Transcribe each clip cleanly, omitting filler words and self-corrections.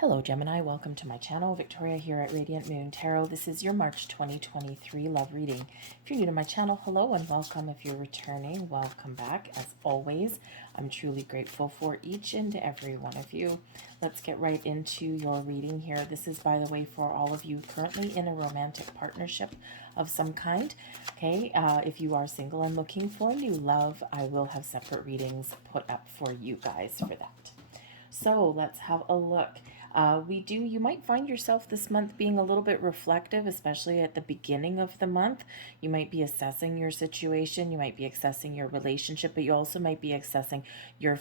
Hello Gemini, welcome to my channel. Victoria here at Radiant Moon Tarot. This is your March 2023 love reading. If you're new to my channel, hello and welcome. If you're returning, welcome back. As always, I'm truly grateful for each and every one of you. Let's get right into your reading here. This is, by the way, for all of you currently in a romantic partnership of some kind. Okay, if you are single and looking for new love, I will have separate readings put up for you guys for that. So let's have a look. You might find yourself this month being a little bit reflective, especially at the beginning of the month. You might be assessing your situation, you might be assessing your relationship, but you also might be assessing your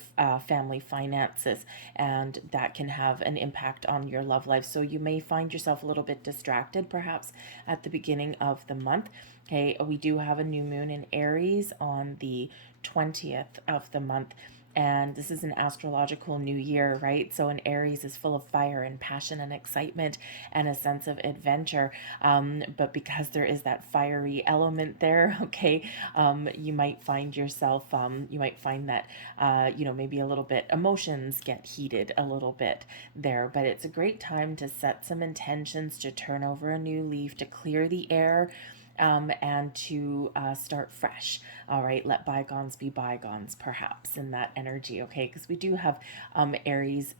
family finances, and that can have an impact on your love life. So you may find yourself a little bit distracted perhaps at the beginning of the month. Okay, we do have a new moon in Aries on the 20th of the month. And this is an astrological new year, right? So an Aries is full of fire and passion and excitement and a sense of adventure. But because there is that fiery element there, okay, you might find yourself, you might find that, maybe a little bit emotions get heated a little bit there. But it's a great time to set some intentions, to turn over a new leaf, to clear the air. And to start fresh. All right, let bygones be bygones, perhaps, in that energy, okay? Because we do have Venus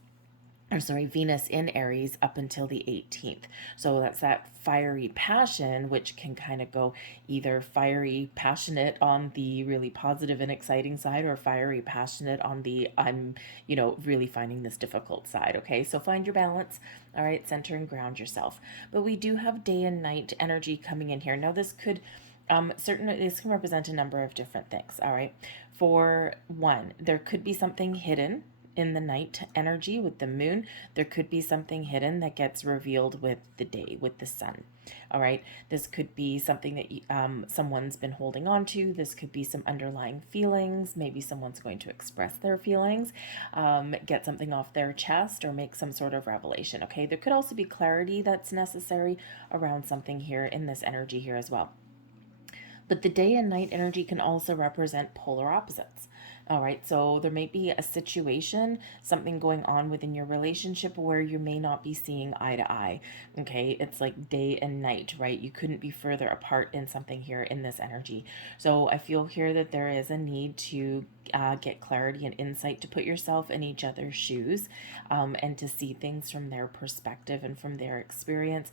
in Aries up until the 18th. So that's that fiery passion, which can kind of go either fiery passionate on the really positive and exciting side, or fiery passionate on the I'm, really finding this difficult side. Okay, so find your balance. All right, center and ground yourself. But we do have day and night energy coming in here. Now this could certainly, this can represent a number of different things. All right, for one, there could be something hidden in the night energy with the moon. There could be something hidden that gets revealed with the day, with the sun. All right, this could be something that someone's been holding on to. This could be some underlying feelings. Maybe someone's going to express their feelings, get something off their chest, or make some sort of revelation. Okay, there could also be clarity that's necessary around something here in this energy here as well. But the day and night energy can also represent polar opposites. All right, so there may be a situation, something going on within your relationship where you may not be seeing eye to eye. Okay, it's like day and night, right? You couldn't be further apart in something here in this energy. So I feel here that there is a need to get clarity and insight, to put yourself in each other's shoes, and to see things from their perspective and from their experience,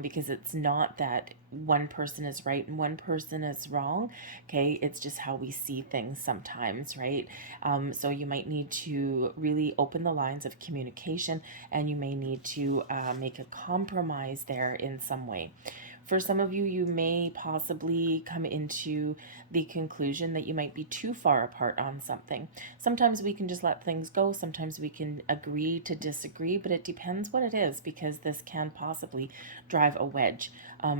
because it's not that one person is right and one person is wrong. Okay, it's just how we see things sometimes, right? So you might need to really open the lines of communication, and you may need to make a compromise there in some way. For some of you, you may possibly come into the conclusion that you might be too far apart on something. Sometimes we can just let things go. Sometimes we can agree to disagree, but it depends what it is, because this can possibly drive a wedge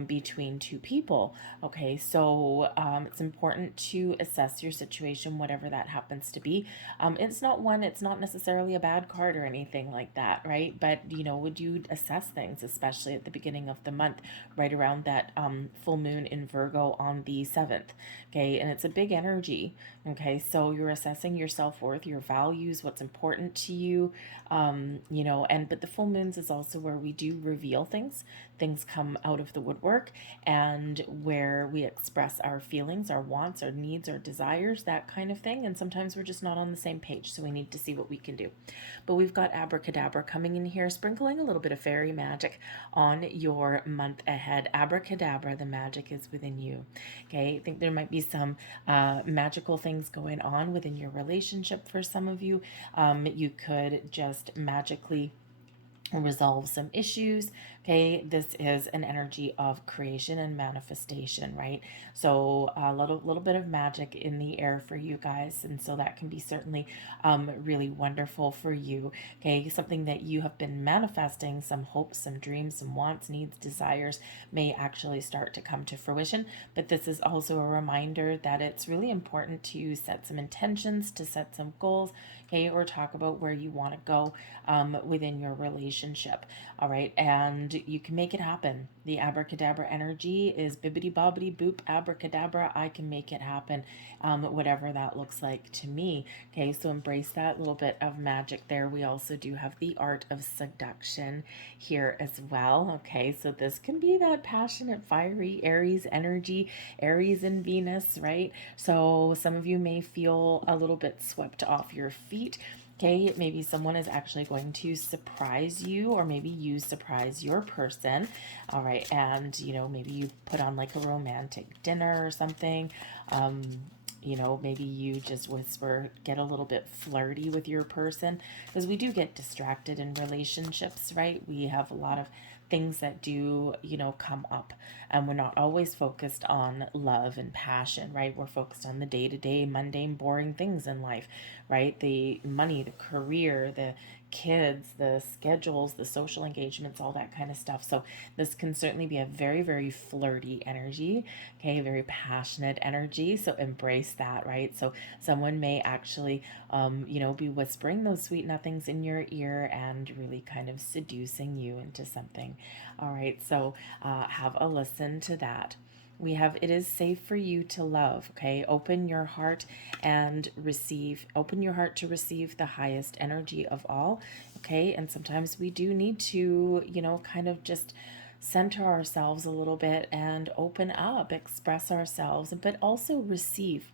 between two people. Okay, so it's important to assess your situation, whatever that happens to be. It's not necessarily a bad card or anything like that, right? But, would you assess things, especially at the beginning of the month, right around that full moon in Virgo on the 7th? Okay, and it's a big energy. Okay, so you're assessing your self-worth, your values, what's important to you, but the full moons is also where we do reveal things. Things come out of the woodwork, and where we express our feelings, our wants, our needs, our desires, that kind of thing. And sometimes we're just not on the same page, so we need to see what we can do. But we've got abracadabra coming in here, sprinkling a little bit of fairy magic on your month ahead. Abracadabra, the magic is within you. Okay, I think there might be some magical things going on within your relationship for some of you. You could just magically resolve some issues. Okay, this is an energy of creation and manifestation, right? So a little bit of magic in the air for you guys, and so that can be certainly really wonderful for you. Okay, something that you have been manifesting, some hopes, some dreams, some wants, needs, desires, may actually start to come to fruition. But this is also a reminder that it's really important to set some intentions, to set some goals, okay, or talk about where you want to go within your relationship relationship. All right. And you can make it happen. The abracadabra energy is bibbity bobbity boop abracadabra. I can make it happen, whatever that looks like to me. Okay. So embrace that little bit of magic there. We also do have the art of seduction here as well. Okay. So this can be that passionate, fiery Aries energy, Aries and Venus, right? So some of you may feel a little bit swept off your feet. Okay, maybe someone is actually going to surprise you, or maybe you surprise your person. All right, and maybe you put on like a romantic dinner or something. Maybe you just whisper, get a little bit flirty with your person, because we do get distracted in relationships, right? We have a lot of things that do, come up, and we're not always focused on love and passion, right? We're focused on the day-to-day, mundane, boring things in life, right? The money, the career, the kids, the schedules, the social engagements, all that kind of stuff. So this can certainly be a very, very flirty energy, okay, very passionate energy. So embrace that, right? So someone may actually, be whispering those sweet nothings in your ear and really kind of seducing you into something. All right, so have a listen to that. We have, it is safe for you to love. Okay, open your heart and receive. Open your heart to receive the highest energy of all. Okay, and sometimes we do need to, kind of just center ourselves a little bit and open up, express ourselves, but also receive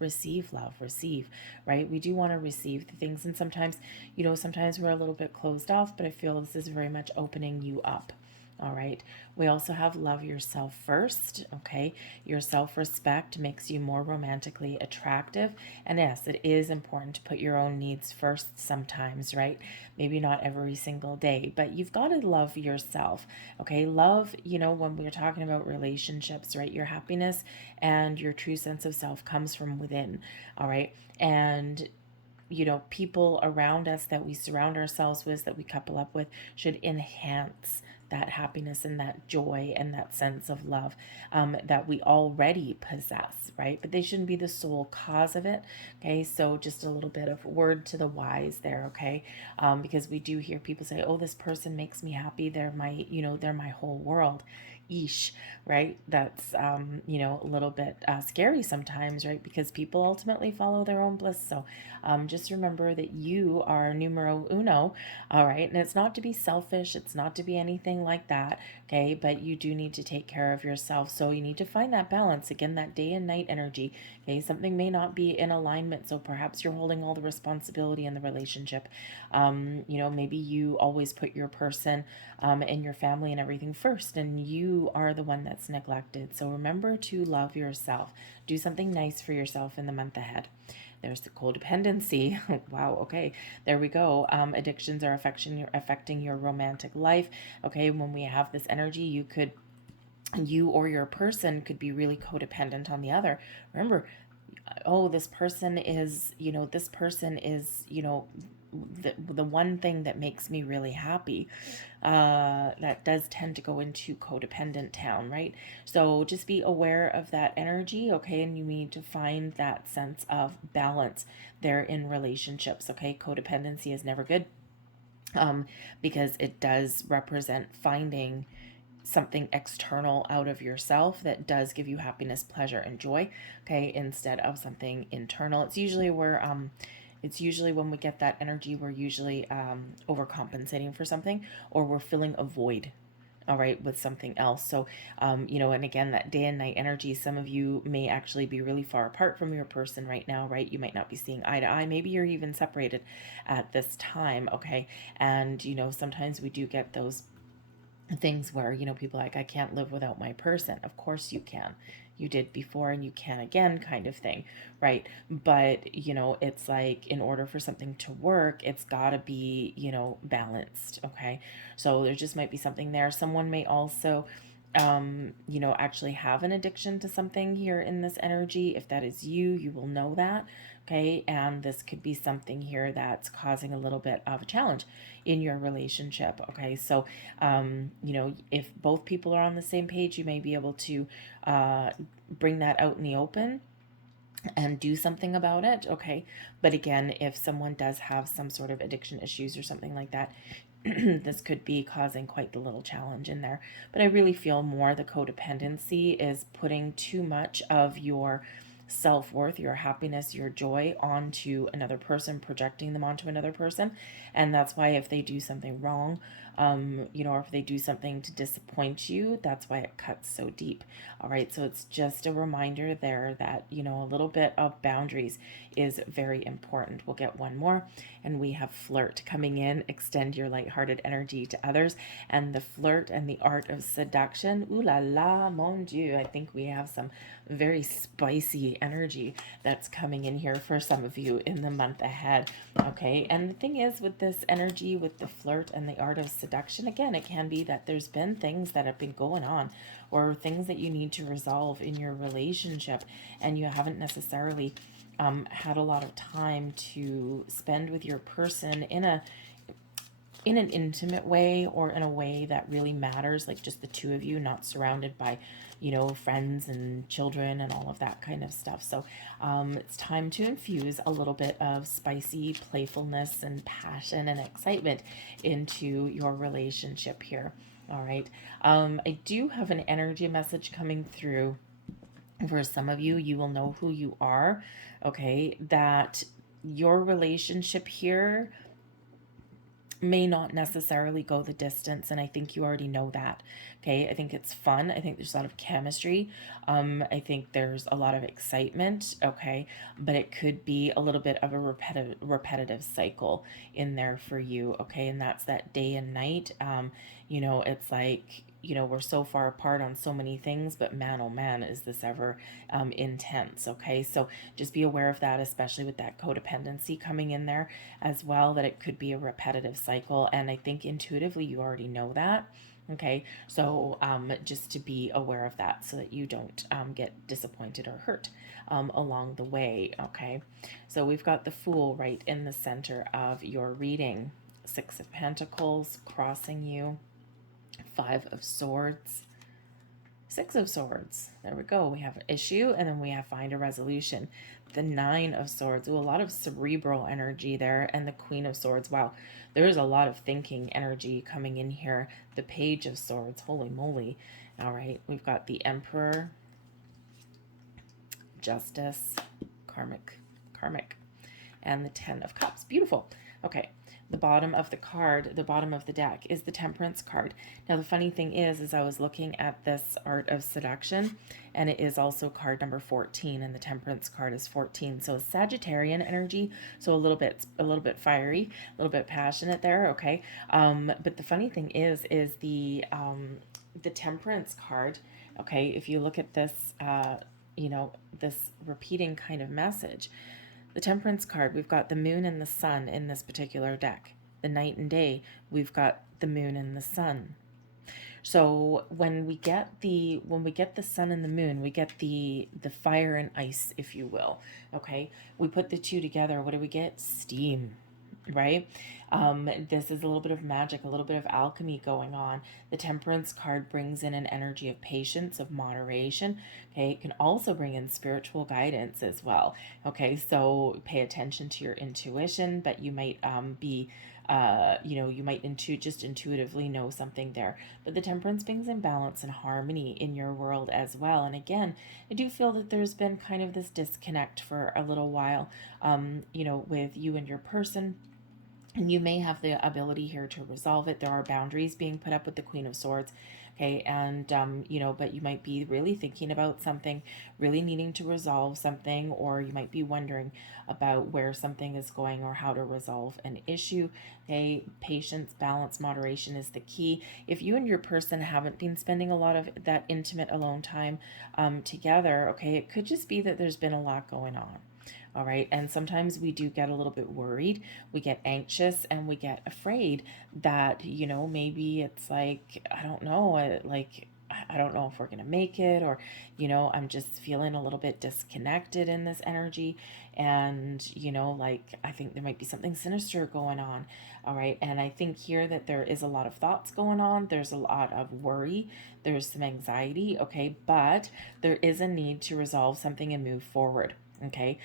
love, receive, right? We do want to receive the things, and sometimes we're a little bit closed off, but I feel this is very much opening you up. All right. We also have love yourself first. Okay. Your self-respect makes you more romantically attractive. And yes, it is important to put your own needs first sometimes, right? Maybe not every single day, but you've got to love yourself. Okay. Love, when we're talking about relationships, right? Your happiness and your true sense of self comes from within. All right. And people around us that we surround ourselves with, that we couple up with, should enhance that happiness and that joy and that sense of love, that we already possess, right? But they shouldn't be the sole cause of it. Okay, so just a little bit of word to the wise there. Okay, because we do hear people say, "Oh, this person makes me happy. They're my whole world." Eesh, right? That's a little bit scary sometimes, right? Because people ultimately follow their own bliss. So just remember that you are numero uno. All right, and it's not to be selfish, it's not to be anything like that. Okay, but you do need to take care of yourself. So you need to find that balance, again, that day and night energy. Okay, something may not be in alignment, so perhaps you're holding all the responsibility in the relationship. Maybe you always put your person and your family and everything first, and you are the one that's neglected. So remember to love yourself. Do something nice for yourself in the month ahead. There's the codependency. Wow, okay, there we go. Addictions are affecting your romantic life. Okay, when we have this energy, you or your person could be really codependent on the other. Remember, oh, this person is, the one thing that makes me really happy. That does tend to go into codependent town, right? So just be aware of that energy, okay? And you need to find that sense of balance there in relationships, okay? Codependency is never good, because it does represent finding something external out of yourself that does give you happiness, pleasure, and joy, okay, instead of something internal. It's usually when we get that energy, we're usually overcompensating for something, or we're filling a void, all right, with something else. So and again, that day and night energy, some of you may actually be really far apart from your person right now, right? You might not be seeing eye to eye, maybe you're even separated at this time, okay? And sometimes we do get those things where people are like, I can't live without my person. Of course you can. You did before and you can again, kind of thing, right? But it's like, in order for something to work, it's got to be balanced. Okay, so there just might be something there. Someone may also actually have an addiction to something here in this energy. If that is you, you will know that. Okay, and this could be something here that's causing a little bit of a challenge in your relationship. Okay, so if both people are on the same page, you may be able to bring that out in the open and do something about it. Okay, but again, if someone does have some sort of addiction issues or something like that, this could be causing quite the little challenge in there. But I really feel more the codependency is putting too much of your self-worth, your happiness, your joy onto another person, projecting them onto another person. And that's why if they do something wrong, or if they do something to disappoint you, that's why it cuts so deep. All right, so it's just a reminder there that, a little bit of boundaries is very important. We'll get one more, and we have flirt coming in. Extend your lighthearted energy to others, and the flirt and the art of seduction. Ooh la la, mon Dieu. I think we have some very spicy energy that's coming in here for some of you in the month ahead. Okay, and the thing is with this energy, with the flirt and the art of seduction, again, it can be that there's been things that have been going on or things that you need to resolve in your relationship, and you haven't necessarily had a lot of time to spend with your person in an intimate way, or in a way that really matters, like just the two of you, not surrounded by friends and children and all of that kind of stuff. So it's time to infuse a little bit of spicy playfulness and passion and excitement into your relationship here. All right, I do have an energy message coming through. For some of you, you will know who you are, okay, that your relationship here may not necessarily go the distance, and I think you already know that. Okay, I think it's fun. I think there's a lot of chemistry. I think there's a lot of excitement. Okay, but it could be a little bit of a repetitive cycle in there for you. Okay, and that's that day and night. It's like, we're so far apart on so many things, but man, oh man, is this ever intense. Okay, so just be aware of that, especially with that codependency coming in there as well, that it could be a repetitive cycle. And I think intuitively you already know that. Okay, so just to be aware of that so that you don't get disappointed or hurt along the way. Okay, so we've got the Fool right in the center of your reading. Six of Pentacles crossing you. Five of Swords. Six of Swords. There we go. We have an issue, and then we have find a resolution. The Nine of Swords. Ooh, a lot of cerebral energy there. And the Queen of Swords. Wow, there is a lot of thinking energy coming in here. The Page of Swords. Holy moly. All right, we've got the Emperor, Justice, karmic, and the Ten of Cups. Beautiful. Okay, the bottom of the bottom of the deck is the Temperance card. Now, the funny thing is I was looking at this art of seduction, and it is also card number 14, and the Temperance card is 14. So Sagittarian energy, so a little bit fiery, a little bit passionate there. Okay, but the funny thing is the Temperance card. Okay, if you look at this, this repeating kind of message. The Temperance card, we've got the moon and the sun in this particular deck. The night and day, we've got the moon and the sun. So when we get the sun and the moon, we get the fire and ice, if you will. Okay, we put the two together. What do we get? Steam, right? This is a little bit of magic, a little bit of alchemy going on. The Temperance card brings in an energy of patience, of moderation. Okay, it can also bring in spiritual guidance as well. Okay, so pay attention to your intuition, but you might be you might just intuitively know something there. But the Temperance brings in balance and harmony in your world as well. And again, I do feel that there's been kind of this disconnect for a little while, with you and your person. And you may have the ability here to resolve it. There are boundaries being put up with the Queen of Swords. Okay, and but you might be really thinking about something, really needing to resolve something, or you might be wondering about where something is going or how to resolve an issue. Okay, patience, balance, moderation is the key. If you and your person haven't been spending a lot of that intimate alone time together, okay, it could just be that there's been a lot going on. All right, and sometimes we do get a little bit worried, we get anxious, and we get afraid that, maybe it's like, I don't know, I don't know if we're going to make it, or, I'm just feeling a little bit disconnected in this energy. And, I think there might be something sinister going on. All right. And I think here that there is a lot of thoughts going on. There's a lot of worry. There's some anxiety. Okay. But there is a need to resolve something and move forward. okay,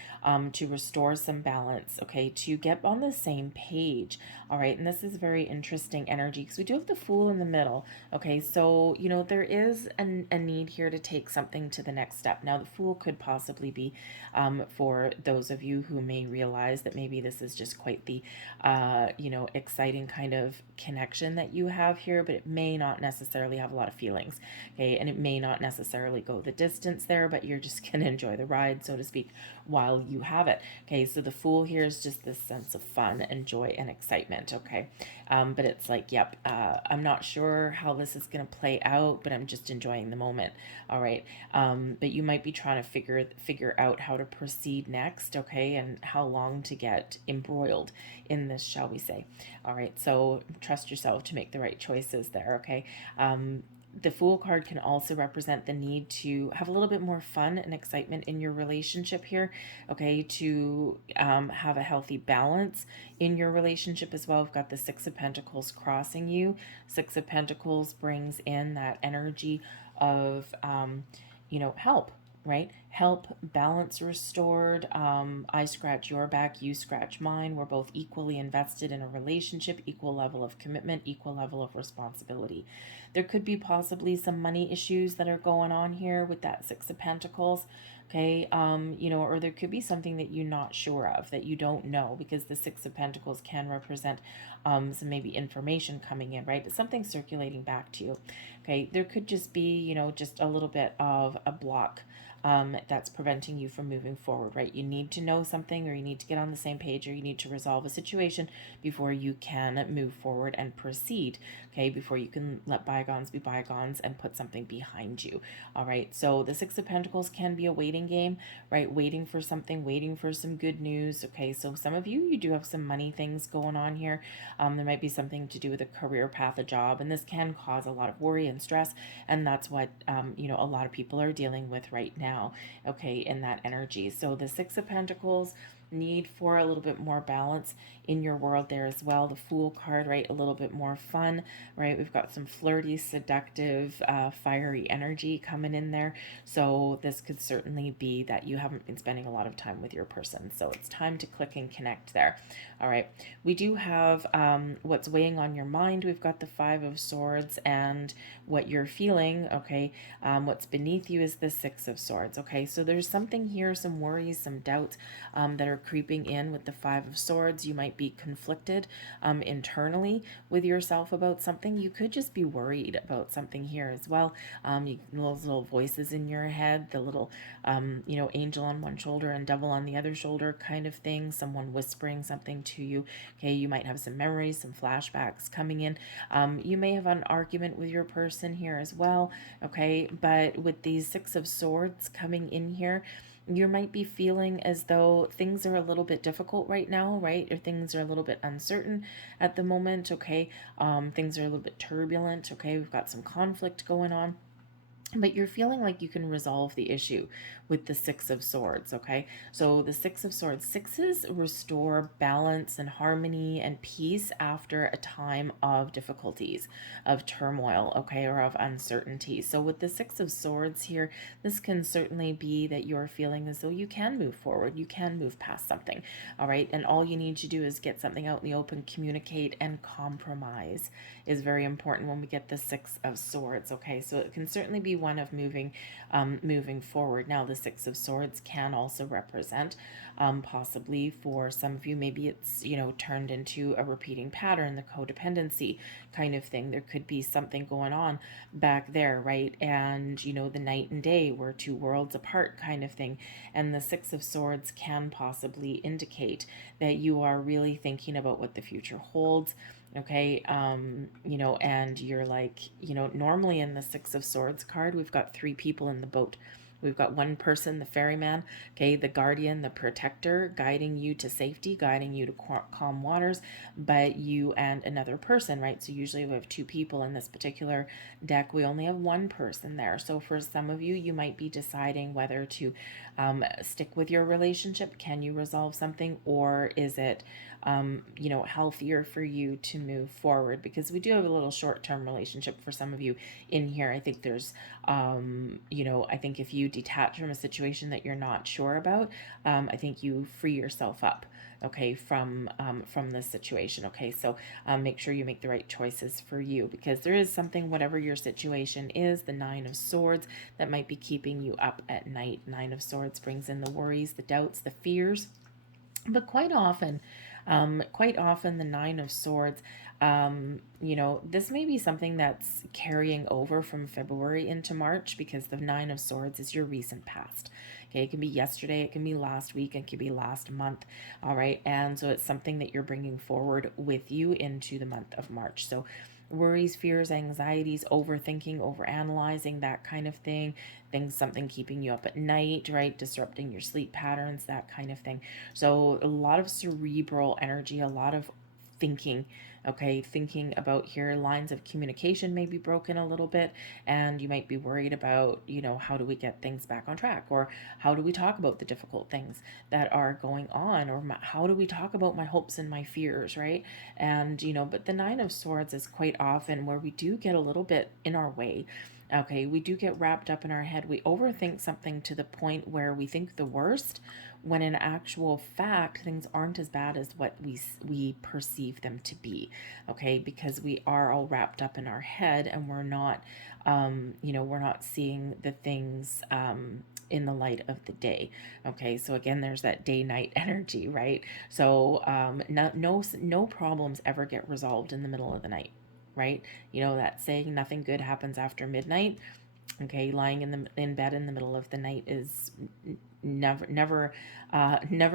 to restore some balance, okay, to get on the same page, all right. And this is very interesting energy because we do have the Fool in the middle, okay. So, there is a need here to take something to the next step. Now, the Fool could possibly be for those of you who may realize that maybe this is just quite the, exciting kind of connection that you have here, but it may not necessarily have a lot of feelings, okay, and it may not necessarily go the distance there, but you're just going to enjoy the ride, so to speak, while you have it. Okay, so the Fool here is just this sense of fun and joy and excitement. Okay, but it's like, yep, I'm not sure how this is going to play out, but I'm just enjoying the moment. All right, but you might be trying to figure out how to proceed next. Okay, and how long to get embroiled in this, shall we say? All right, so trust yourself to make the right choices there. Okay. The Fool card can also represent the need to have a little bit more fun and excitement in your relationship here, okay, to have a healthy balance in your relationship as well. We've got the Six of Pentacles crossing you. Six of Pentacles brings in that energy of, help, right? Help, balance restored. I scratch your back, you scratch mine. We're both equally invested in a relationship, equal level of commitment, equal level of responsibility. There could be possibly some money issues that are going on here with that Six of Pentacles. Okay, or there could be something that you're not sure of, that you don't know, because the Six of Pentacles can represent some maybe information coming in, right? It's something circulating back to you. Okay, there could just be, just a little bit of a block that's preventing you from moving forward, right? You need to know something, or you need to get on the same page, or you need to resolve a situation before you can move forward and proceed, okay? Before you can let bygones be bygones and put something behind you, all right? So the Six of Pentacles can be a waiting game, right? Waiting for something, waiting for some good news, okay? So some of you do have some money things going on here. There might be something to do with a career path, a job, and this can cause a lot of worry and stress, and that's what, a lot of people are dealing with right now, okay, in that energy. So the Six of Pentacles, need for a little bit more balance in your world there as well. The Fool card, right, a little bit more fun, right? We've got some flirty, seductive, fiery energy coming in there. So this could certainly be that you haven't been spending a lot of time with your person, so it's time to click and connect there. All right, we do have what's weighing on your mind. We've got the Five of Swords, and what you're feeling, okay, what's beneath you is the Six of Swords, okay? So there's something here, some worries, some doubts that are creeping in with the Five of Swords. You might be conflicted internally with yourself about something. You could just be worried about something here as well. Those little voices in your head, the little, angel on one shoulder and devil on the other shoulder kind of thing, someone whispering something to you. Okay, you might have some memories, some flashbacks coming in. You may have an argument with your person here as well. Okay, but with these Six of Swords coming in here, you might be feeling as though things are a little bit difficult right now, right? Or things are a little bit uncertain at the moment, okay? Things are a little bit turbulent, okay? We've got some conflict going on, but you're feeling like you can resolve the issue with the Six of Swords, okay? So the Six of Swords, sixes restore balance and harmony and peace after a time of difficulties, of turmoil, okay, or of uncertainty. So with the Six of Swords here, this can certainly be that you're feeling as though you can move forward, you can move past something, all right? And all you need to do is get something out in the open, communicate, and compromise is very important when we get the Six of Swords, okay? So it can certainly be one of moving forward. Now, the Six of Swords can also represent, possibly for some of you, maybe it's, turned into a repeating pattern, the codependency kind of thing. There could be something going on back there, right? And, the night and day, we're two worlds apart kind of thing. And the Six of Swords can possibly indicate that you are really thinking about what the future holds, okay, and you're like, normally in the Six of Swords card, we've got three people in the boat. We've got one person, the ferryman, okay, the guardian, the protector, guiding you to safety, guiding you to calm waters, but you and another person, right? So usually we have two people in this particular deck. We only have one person there. So for some of you, you might be deciding whether to stick with your relationship. Can you resolve something, or is it healthier for you to move forward? Because we do have a little short-term relationship for some of you in here. I think there's, I think if you detach from a situation that you're not sure about, I think you free yourself up, okay, from this situation. Okay, so make sure you make the right choices for you, because there is something, whatever your situation is, the Nine of Swords, that might be keeping you up at night. Nine of Swords brings in the worries, the doubts, the fears, but quite often the Nine of Swords, this may be something that's carrying over from February into March, because the Nine of Swords is your recent past. Okay, it can be yesterday, it can be last week, it can be last month. All right, and so it's something that you're bringing forward with you into the month of March. So worries, fears, anxieties, overthinking, overanalyzing, that kind of thing. Something keeping you up at night, right? Disrupting your sleep patterns, that kind of thing. So a lot of cerebral energy, a lot of thinking, okay, thinking about here. Lines of communication may be broken a little bit, and you might be worried about, how do we get things back on track, or how do we talk about the difficult things that are going on, or how do we talk about my hopes and my fears, right? And but the Nine of Swords is quite often where we do get a little bit in our way. Okay, we do get wrapped up in our head. We overthink something to the point where we think the worst, when in actual fact things aren't as bad as what we perceive them to be. Okay, because we are all wrapped up in our head, and we're not seeing the things in the light of the day. Okay, so again, there's that day night energy, right? So no problems ever get resolved in the middle of the night, right? That saying, nothing good happens after midnight. Okay, lying in bed in the middle of the night is never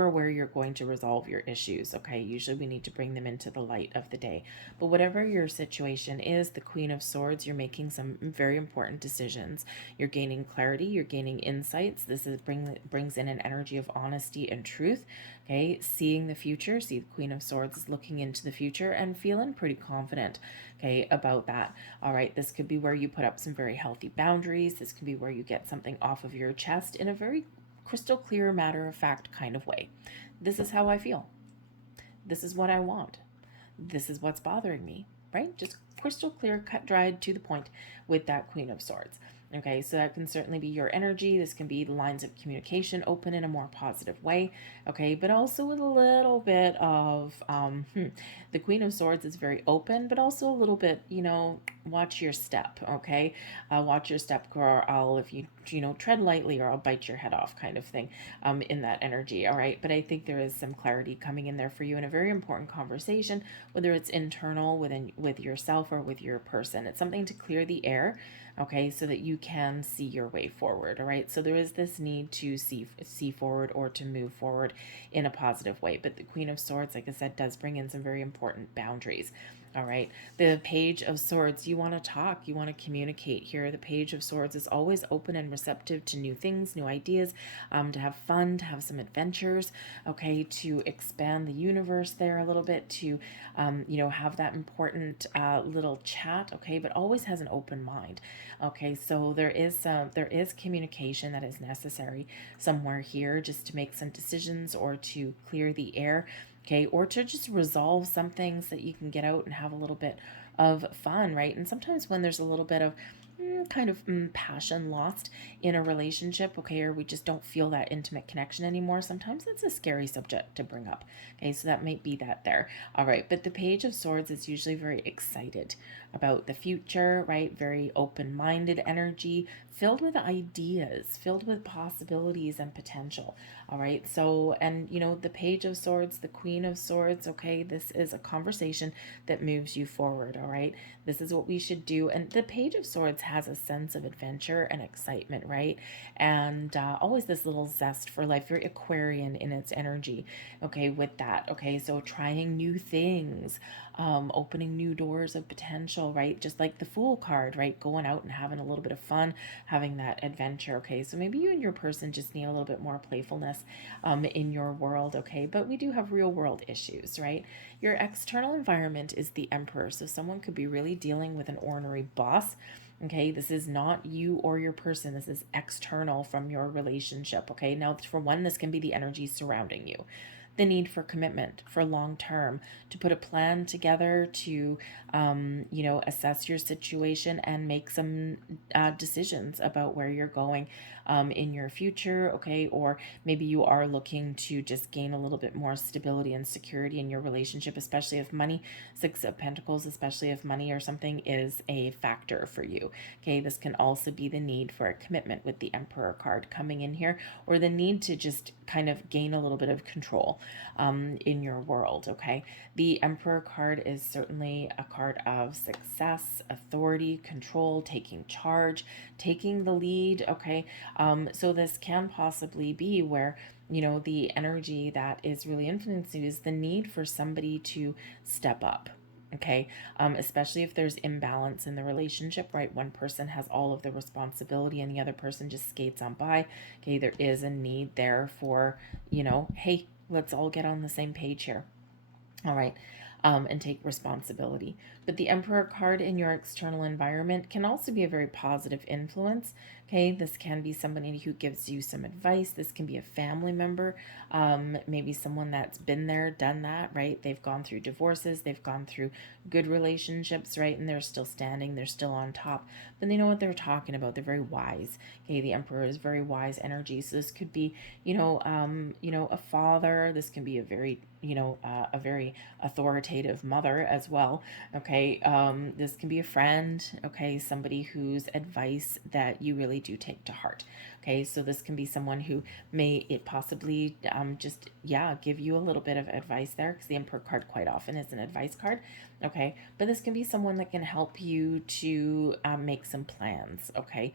where you're going to resolve your issues. Okay, usually we need to bring them into the light of the day. But whatever your situation is, the Queen of Swords, you're making some very important decisions. You're gaining clarity, you're gaining insights. This brings in an energy of honesty and truth. Okay, seeing the future. See, the Queen of Swords is looking into the future and feeling pretty confident, okay, about that. All right, this could be where you put up some very healthy boundaries. This could be where you get something off of your chest in a very crystal clear, matter of fact kind of way. This is how I feel. This is what I want. This is what's bothering me, right? Just crystal clear, cut, dried, to the point with that Queen of Swords. Okay, so that can certainly be your energy. This can be the lines of communication open in a more positive way. Okay, but also with a little bit of the Queen of Swords is very open, but also a little bit, watch your step. Okay, watch your step, or I'll, if you tread lightly, or I'll bite your head off, kind of thing, in that energy. All right, but I think there is some clarity coming in there for you in a very important conversation, whether it's internal with yourself or with your person. It's something to clear the air, okay, so that you can see your way forward. All right, so there is this need to see forward, or to move forward in a positive way. But the Queen of Swords, like I said, does bring in some very important boundaries. All right, the Page of Swords, you want to talk, you want to communicate here. The Page of Swords is always open and receptive to new things, new ideas, to have fun, to have some adventures, okay, to expand the universe there a little bit, to have that important little chat, okay, but always has an open mind. Okay, so there is communication that is necessary somewhere here, just to make some decisions, or to clear the air, okay, or to just resolve some things that you can get out and have a little bit of fun, right? And sometimes when there's a little bit of passion lost in a relationship, okay, or we just don't feel that intimate connection anymore, sometimes it's a scary subject to bring up. Okay, so that might be that there. All right, but the Page of Swords is usually very excited about the future, right? Very open-minded energy, filled with ideas, filled with possibilities and potential. All right, so, and the Page of Swords, the Queen of Swords, okay, this is a conversation that moves you forward. All right, this is what we should do. And the Page of Swords has a sense of adventure and excitement, right? And always this little zest for life, very Aquarian in its energy, okay, with that. Okay, so trying new things, opening new doors of potential, right? Just like the Fool card, right? Going out and having a little bit of fun, having that adventure. Okay, so maybe you and your person just need a little bit more playfulness in your world. Okay, but we do have real world issues, right? Your external environment is the Emperor, so someone could be really dealing with an ornery boss. Okay, this is not you or your person. This is external from your relationship. Okay, now for one, this can be the energy surrounding you. The need for commitment, for long term, to put a plan together, to assess your situation and make some decisions about where you're going. in your future, okay? Or maybe you are looking to just gain a little bit more stability and security in your relationship, especially if money, Six of Pentacles, especially if money or something is a factor for you, okay? This can also be the need for a commitment with the Emperor card coming in here, or the need to just kind of gain a little bit of control in your world, okay? The Emperor card is certainly a card of success, authority, control, taking charge, taking the lead, okay? So this can possibly be where, you know, the energy that is really influencing you is the need for somebody to step up, okay? Especially if there's imbalance in the relationship, right? One person has all of the responsibility and the other person just skates on by, okay? There is a need there for, you know, hey, let's all get on the same page here. All right. And take responsibility. But the Emperor card in your external environment can also be a very positive influence. Okay, this can be somebody who gives you some advice. This can be a family member, maybe someone that's been there, done that, right? They've gone through divorces, they've gone through good relationships, right? And they're still standing, they're still on top, but they know what they're talking about. They're very wise. Okay, the Emperor is very wise energy. So this could be, a father. This can be a very, a very authoritative mother as well. Okay, this can be a friend. Okay, somebody whose advice that you really do take to heart. Okay, so this can be someone who may it possibly give you a little bit of advice there, because the Emperor card quite often is an advice card. Okay, but this can be someone that can help you to make some plans. Okay,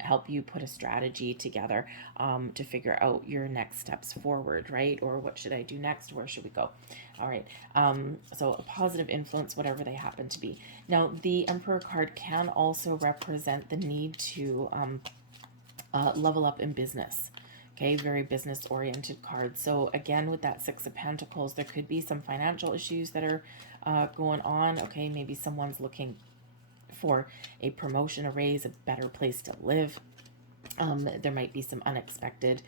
help you put a strategy together to figure out your next steps forward, right? Or what should I do next? Where should we go? All right. So a positive influence, whatever they happen to be. Now, the Emperor card can also represent the need to level up in business. Okay, very business oriented card. So again, with that Six of Pentacles, there could be some financial issues that are going on. Okay, maybe someone's looking for a promotion, a raise, a better place to live. There might be some unexpected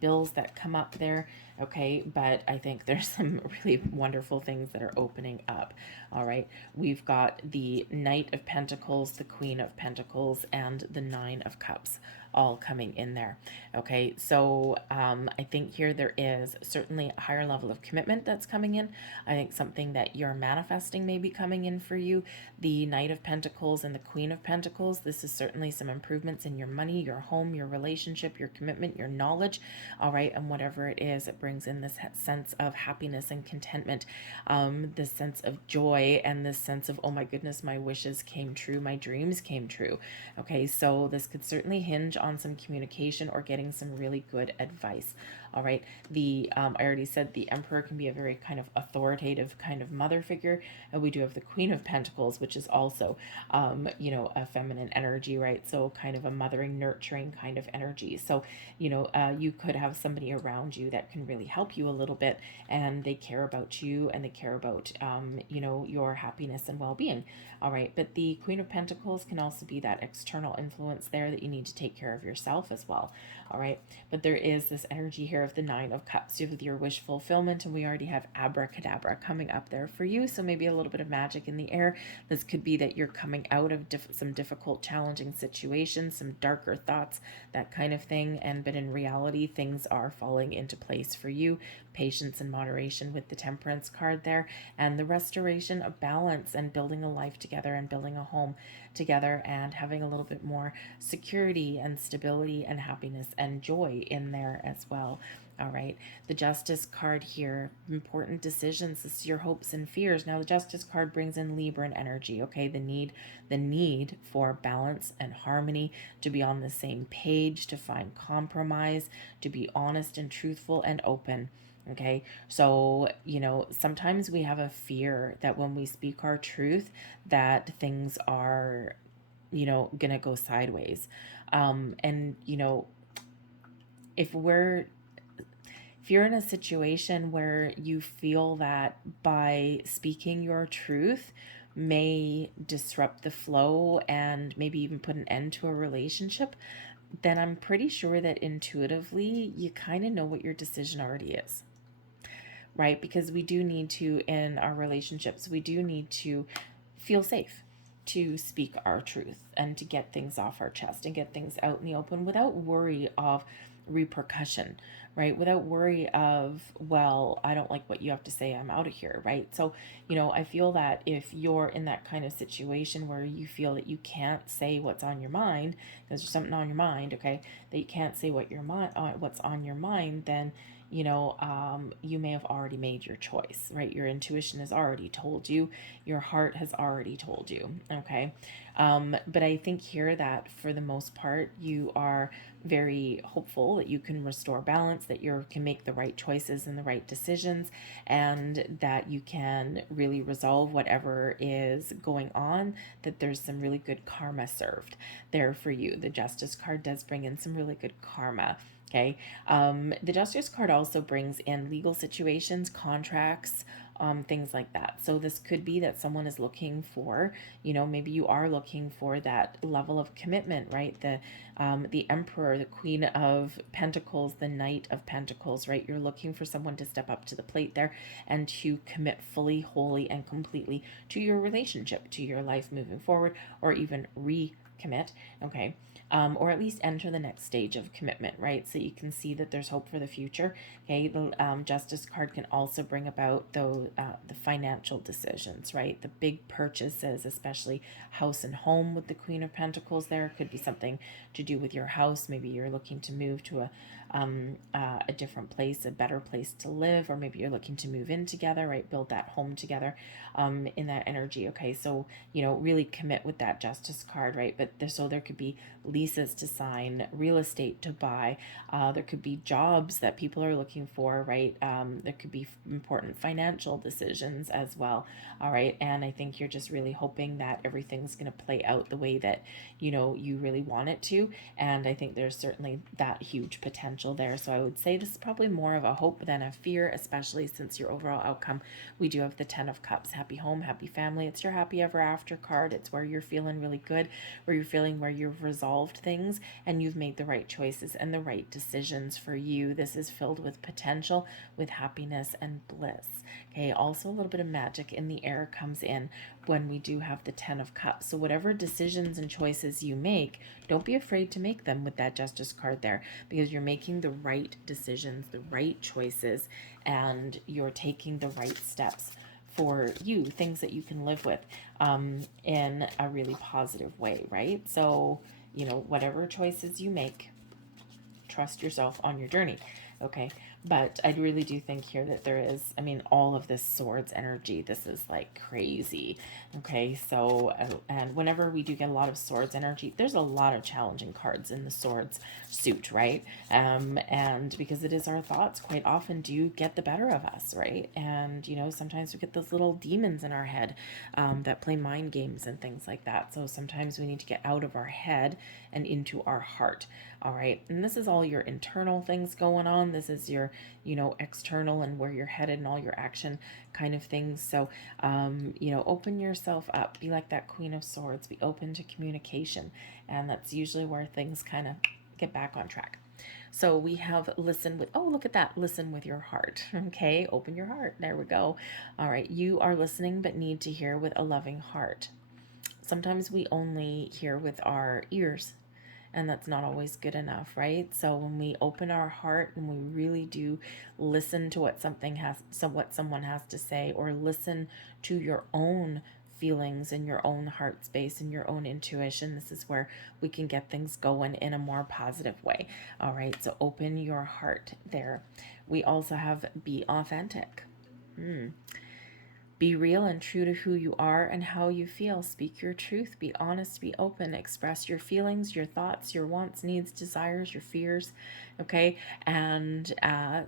bills that come up there. Okay, but I think there's some really wonderful things that are opening up. All right, we've got the Knight of Pentacles, the Queen of Pentacles, and the Nine of Cups all coming in there. Okay, so I think here there is certainly a higher level of commitment that's coming in. I think something that you're manifesting may be coming in for you. The Knight of Pentacles and the Queen of Pentacles, this is certainly some improvements in your money, your home, your relationship, your commitment, your knowledge. All right, and whatever it is, it brings in this sense of happiness and contentment, this sense of joy, and this sense of, oh my goodness, my wishes came true, my dreams came true. Okay, so this could certainly hinge on some communication or getting some really good advice. All right, I already said the Emperor can be a very kind of authoritative kind of mother figure, and we do have the Queen of Pentacles, which is also a feminine energy, right? So kind of a mothering, nurturing kind of energy. So you could have somebody around you that can really help you a little bit, and they care about you, and they care about your happiness and well-being. All right, but the Queen of Pentacles can also be that external influence there that you need to take care of yourself as well. All right, but there is this energy here of the Nine of Cups. You have your wish fulfillment, and we already have abracadabra coming up there for you. So maybe a little bit of magic in the air. This could be that you're coming out of some difficult, challenging situations, some darker thoughts, that kind of thing. But in reality, things are falling into place for you. Patience and moderation with the Temperance card there, and the restoration of balance, and building a life together, and building a home together, and having a little bit more security and stability and happiness and joy in there as well. All right, the Justice card here, important decisions. This is your hopes and fears. Now the Justice card brings in Libran energy. Okay, the need for balance and harmony, to be on the same page, to find compromise, to be honest and truthful and open. Okay, so sometimes we have a fear that when we speak our truth, that things are gonna go sideways. And if you're in a situation where you feel that by speaking your truth may disrupt the flow and maybe even put an end to a relationship, then I'm pretty sure that intuitively you kind of know what your decision already is, right? Because we do need to, in our relationships, we do need to feel safe. to speak our truth and to get things off our chest and get things out in the open without worry of repercussion, right? Without worry of, well, I don't like what you have to say, I'm out of here, right? So, I feel that if you're in that kind of situation where you feel that you can't say what's on your mind, because there's something on your mind, okay, that you can't say what's on your mind, then you may have already made your choice, right? Your intuition has already told you, your heart has already told you, okay? But I think here that for the most part, you are very hopeful that you can restore balance, that you can make the right choices and the right decisions, and that you can really resolve whatever is going on, that there's some really good karma served there for you. The Justice card does bring in some really good karma. Okay. The Justice card also brings in legal situations, contracts, things like that. So this could be that someone is looking for, maybe you are looking for that level of commitment, right? The Emperor, the Queen of Pentacles, the Knight of Pentacles, right? You're looking for someone to step up to the plate there and to commit fully, wholly, and completely to your relationship, to your life moving forward, or even recommit. Okay. Or at least enter the next stage of commitment, right? So you can see that there's hope for the future. Okay, the Justice card can also bring about the financial decisions, right? The big purchases, especially house and home with the Queen of Pentacles. There could be something to do with your house. Maybe you're looking to move to a different place, a better place to live, or maybe you're looking to move in together, right? Build that home together, in that energy. Okay, so really commit with that Justice card, right? But so there could be leases to sign, real estate to buy. There could be jobs that people are looking for, right? There could be important financial decisions as well. All right, and I think you're just really hoping that everything's going to play out the way that you really want it to. And I think there's certainly that huge potential there. So I would say this is probably more of a hope than a fear, especially since your overall outcome, we do have the 10 of Cups. Happy home, happy family. It's your happy ever after card. It's where you're feeling really good, where you're feeling where you've resolved things and you've made the right choices and the right decisions for you. This is filled with potential, with happiness and bliss. Okay, also a little bit of magic in the air comes in when we do have the 10 of Cups. So whatever decisions and choices you make, don't be afraid to make them with that Justice card there, because you're making the right decisions, the right choices, and you're taking the right steps for you, things that you can live with, in a really positive way, right? So, whatever choices you make, trust yourself on your journey. Okay, but I really do think here that there is, all of this swords energy, this is like crazy. Okay, so, and whenever we do get a lot of swords energy, there's a lot of challenging cards in the swords suit, right? And because it is our thoughts quite often do get the better of us, right? And, sometimes we get those little demons in our head, that play mind games and things like that. So sometimes we need to get out of our head and into our heart. All right, and this is all your internal things going on. This is your, external and where you're headed and all your action kind of things. So, open yourself up. Be like that Queen of Swords. Be open to communication, and that's usually where things kind of get back on track. So we have listen with, oh, look at that. Listen with your heart. Okay, open your heart. There we go. All right, you are listening but need to hear with a loving heart. Sometimes we only hear with our ears, and that's not always good enough, right? So when we open our heart and we really do listen to what someone has to say, or listen to your own feelings and your own heart space and your own intuition, this is where we can get things going in a more positive way. All right, so open your heart there. We also have be authentic. Be real and true to who you are and how you feel. Speak your truth. Be honest. Be open. Express your feelings, your thoughts, your wants, needs, desires, your fears. Okay, and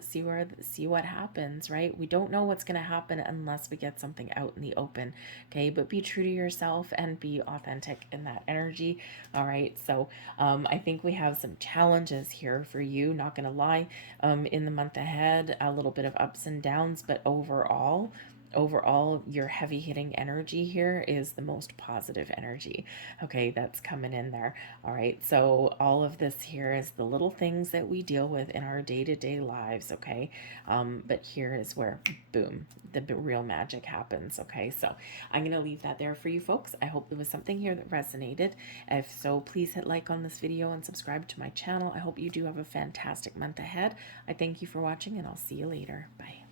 see what happens. Right? We don't know what's going to happen unless we get something out in the open. Okay, but be true to yourself and be authentic in that energy. All right. So I think we have some challenges here for you. Not going to lie. In the month ahead, a little bit of ups and downs, but overall, overall, your heavy hitting energy here is the most positive energy. Okay, that's coming in there. All right, so all of this here is the little things that we deal with in our day to day lives. Okay, but here is where, boom, the real magic happens. Okay, so I'm going to leave that there for you folks. I hope there was something here that resonated. If so, please hit like on this video and subscribe to my channel. I hope you do have a fantastic month ahead. I thank you for watching, and I'll see you later. Bye.